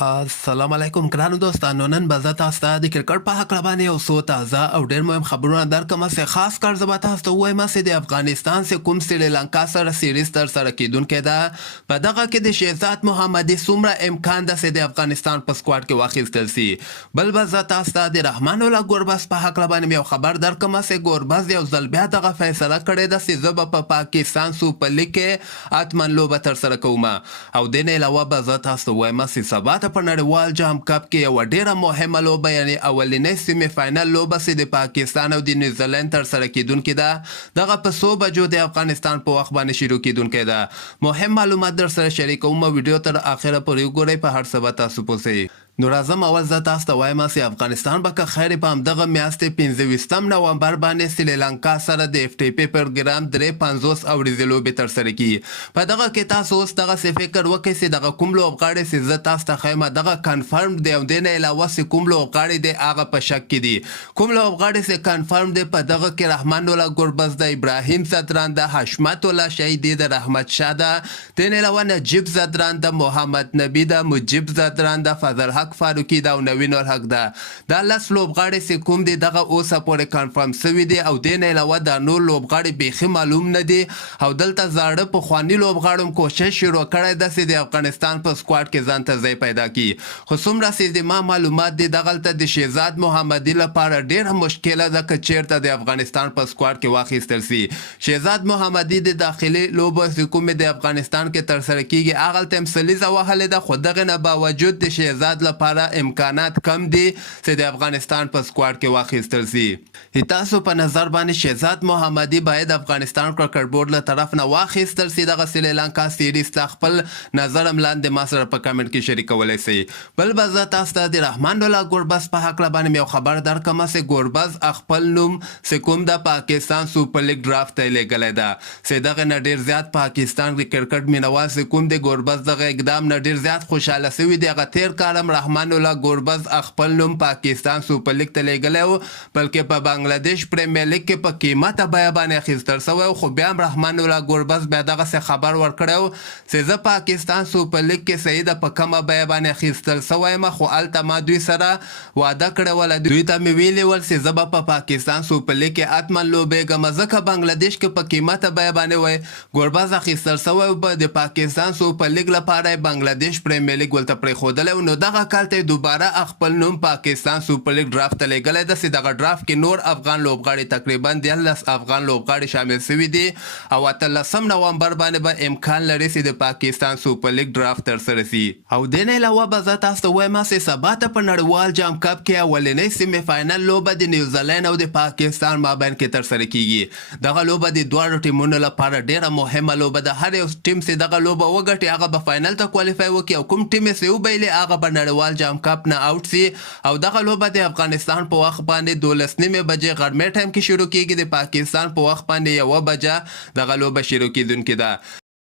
السلام علیکم ګرانو دوستانو. نن به زه تاسو ته د کرکټ په هکله باندې یو څو تازه او ډېر مهم خبرونه درکړم. چې خاص کار زه به تاسو ته ووایم چې د افغانستان چې کوم سریلانکا سره سیریز ترسره کیدونکی ده، په دغه کې د شهزاد محمدي څومره امکان ده چې د افغانستان په سکواډ کې واخیستل سي. بل به زه تاسو ته د رحمان الله ګوربز په هکله باندې یو خبر درکړم چې ګوربز یو ځل بیا دغه فیصله کړې ده چې زه به په پاکستان سوپر لیګ کې حتما لوبه ترسره کوم. او د نه علاوه به زه تاسو ته ووایم چې سبا په نړیوال جام کپ کې یو ډیره مهمه لوبه یعنی اولنۍ سیمه فاینل لوبه چې د پاکستان او د نیوزیلند ترسره کیدونکې ده، دغه په 100 بجو د افغانستان په وخت باندې شروع کیدونکې ده. مهم معلومات در سره شریکوم. ویډیو تر اخره پورې وګورئ، په هر څه به تاسو پوهیږئ. نو راځم اول زه تاسو ته وایم چې افغانستان به که خیر په همدغه میاشتې 25 نومبر باندې سریلانکا سره د اف ټي پی پروګرام 350 اوريزې لوبې ترسره کیږي. په دغه کې تاسو اوس دغه څه فکر وکړئ چې دغه کوم لوبغاړی چې زه تاسو ته ښیم دغه کنفرم دی او د نه علاوه چې کوم لوبغاړی دی هغه په شک کې دي. کوم لوبغاړی چې کنفرم دی په دغه کې رحمان الله ګوربز د ابراهیم زدران د حشمت الله شهیدی د رحمت شاه د نه علاوه نجیب زدران د محمد نبی د مجیب زدران د فضل حق فاروقي دا او نوین الحق ده. دا لس لوبغاړي چې کوم دي دغه اوسه پورې کنفرم شوي دي او د نه علاوه دا نور لوبغاړي بیخي معلوم نه دي. او دلته زاړه پخواني لوبغاړو کوشش شروع کړی ده چې د افغانستان په سکواډ کې ځان ته ځای پیدا کړي. خو څومره چې د ما معلومات دي دغلته د شهزاد محمدي لپاره ډېره مشکله ده که چیرته د افغانستان په سکواډ کې واخیستل سي. شهزاد محمدي د داخلي لوبو چې کومې د افغانستان کې ترسره کیږي هغلته هم سلیزه وهلې ده، خو دغه نه باوجود د شهزاد لپاره امکانات کم دي چې د افغانستان په سکواډ کې واخیستل سي. تاسو په نظر باندې شهزاد محمدي باید افغانستان کرکټ بورډ له طرف نه واخیستل سي دغه سریلانکا سیریز ته خپل نظر هم لاندې ما سره په کمنټ کې شریکولی سي. بل به زه تاسو ته د رحمان الله ګوربز په هکله باندې یو خبر درکړم چې ګوربز خپل نوم چې کوم د پاکستان سوپر لیګ ډرافت ته لیږلی ده، چې دغه نه ډېر زیات پاکستان د کرکټ مینوال چې کوم د ګوربز دغه اقدام نه ډېر زیات خوشحاله سوي دي. هغه تیر کال هم رحمان الله ګوربز خپل نوم پاکستان سوپر لیګ ته لیږلی و، بلکې په بنګلادیش پریمیر لیګ کې په قیمته بیه باندې اخیستل سوی، خو بیا هم رحمان الله ګوربز بیا دغسې خبر ورکړی و چې زه پاکستان سوپر لیګ کې صحیح ده په کمه بیه باندې اخیستل سوی یم، خو هلته ما دوی سره واده کړی وله، دوی ته مې ویلي ول چې زه به په پاکستان سوپر لیګ کې حتما لوبېږم، ځکه بنګلادیش کې په قیمته بیه باندې وی ګوربز اخیستل سوی و. د پاکستان سوپر لیګ لپاره یې بنګلادیش پریمیر لیګ ولته پرېښودلی و. نو دغه کال ته دوباره خپل نوم پاکستان سوپر لیګ ډرافت ته لیږلی ده چې دغه ډرافت کې نور افغان لوبغاړي تقریبا 13 افغان لوبغاړي شامل شوي دي او 18 نومبر باندې به امکان لري چې د پاکستان سوپر لیګ ډرافت ترسره سي. او د نه علاوه به زه تاسو ته وایم چې سبا ته په نړیوال جام کپ کې اولنۍ سیمې فاینل لوبه د نیوزیلند او د پاکستان مابین کې ترسره کیږي. دغه لوبه د دواړو ټیمونو لپاره ډیره مهمه لوبه ده. هر یو ټیم چې دغه لوبه وګټي هغه به فاینل ته کوالیفای وکړي او کوم ټیم چې وبایلي هغه به نړیوال جام کپ نه آوټ سي. او دغه لوبه د افغانستان په وخت باندې 12 بجې غرمې ټایم کې شروع کیږي، د پاکستان په وخت باندې 1 بجه دغه لوبه شروع کیدونکې ده.